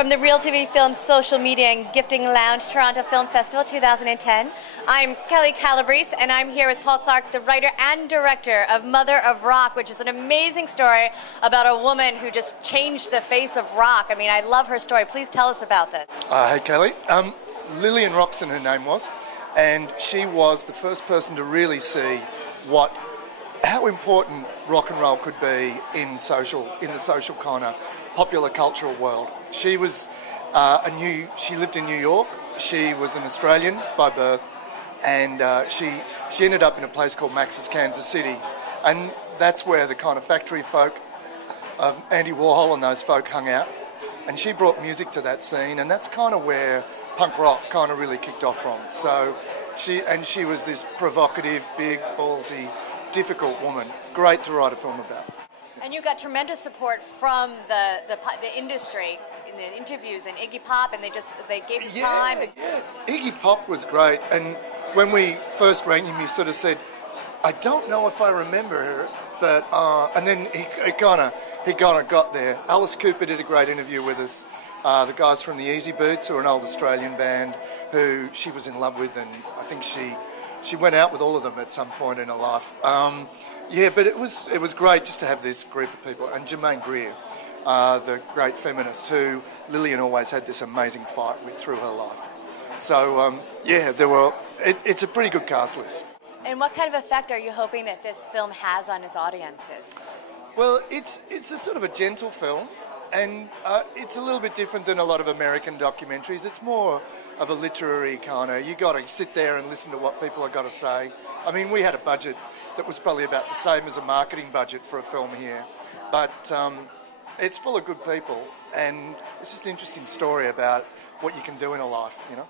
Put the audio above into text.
From the Real TV Film Social Media and Gifting Lounge Toronto Film Festival 2010, I'm Kelly Calabrese, and I'm here with Paul Clarke, the writer and director of Mother of Rock, which is an amazing story about a woman who just changed the face of rock. I mean, I love her story. Please tell us about this. Hey, Kelly. Lillian Roxon, her name was, and she was the first person to really see how important rock and roll could be in the social kind of popular cultural world. She was she lived in New York. She was an Australian by birth, and she ended up in a place called Max's, Kansas City, and that's where the kind of factory folk of Andy Warhol and those folk hung out. And she brought music to that scene, and that's kind of where punk rock kind of really kicked off from. So she was this provocative, big, ballsy, difficult woman. Great to write a film about. And you got tremendous support from the industry in the interviews, and Iggy Pop, and they gave you time. Yeah. Iggy Pop was great, and when we first rang him, he sort of said, "I don't know if I remember her," but and then he kind of got there. Alice Cooper did a great interview with us. The guys from the Easy Boots, who are an old Australian band, who she was in love with, and I think she went out with all of them at some point in her life. But it was great just to have this group of people. And Germaine Greer, the great feminist who Lillian always had this amazing fight with through her life. So, it's a pretty good cast list. And what kind of effect are you hoping that this film has on its audiences? Well, it's a sort of a gentle film, and it's a little bit different than a lot of American documentaries. It's more of a literary kind of, you got to sit there and listen to what people have got to say. I mean, we had a budget that was probably about the same as a marketing budget for a film here, but it's full of good people, and it's just an interesting story about what you can do in a life, you know.